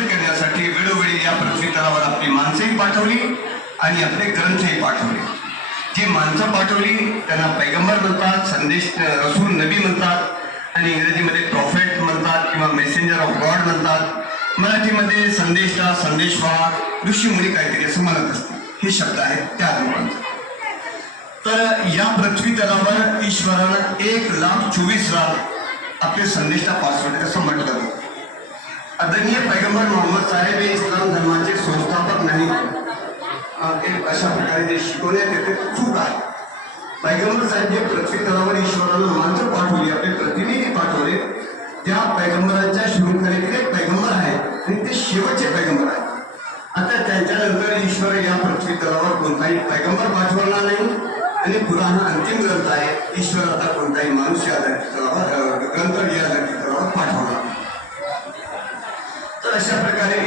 प्रदर्शित करण्यासाठी वेळोवेळी या पृथ्वी तलावर आपली माणसंही पाठवली आणि आपले ग्रंथही पाठवले. जी माणसं पाठवली त्यांना पैगंबर म्हणतात संदेश रसूल नबी म्हणतात आणि इंग्रजीमध्ये प्रॉफेट म्हणतात किंवा मेसेंजर ऑफ गॉड म्हणतात. मराठीमध्ये संदेशा संदेशवाहक ऋषीमुनी काहीतरी असं म्हणत असते हे शब्द आहेत त्या लोकांचे तर या पृथ्वी तलावर ईश्वरानं एक लाख चोवीस लाख आपले संदेशा पासवर्ड असं म्हटलं आदरणीय पैगंबर मोहम्मद साहेब हे इस्लाम धर्माचे संस्थापक नाही. ते अशा प्रकारे जे शिकवण्यात येते. चूक आहे. पैगंबर साहेब जे पृथ्वी तलावर ईश्वराला माणसं पाठवली आपले प्रतिनिधी पाठवले. त्या पैगंबरांच्या शृंखलेतील पैगंबर आहे आणि ते शेवटचे पैगंबर आहे आता त्यांच्यानंतर ईश्वर या पृथ्वी तलावर कोणताही पैगंबर पाठवणार नाही आणि पुराण अंतिम ग्रंथ आहे. ईश्वर आता कोणताही माणूस या तलावर अशा प्रकारे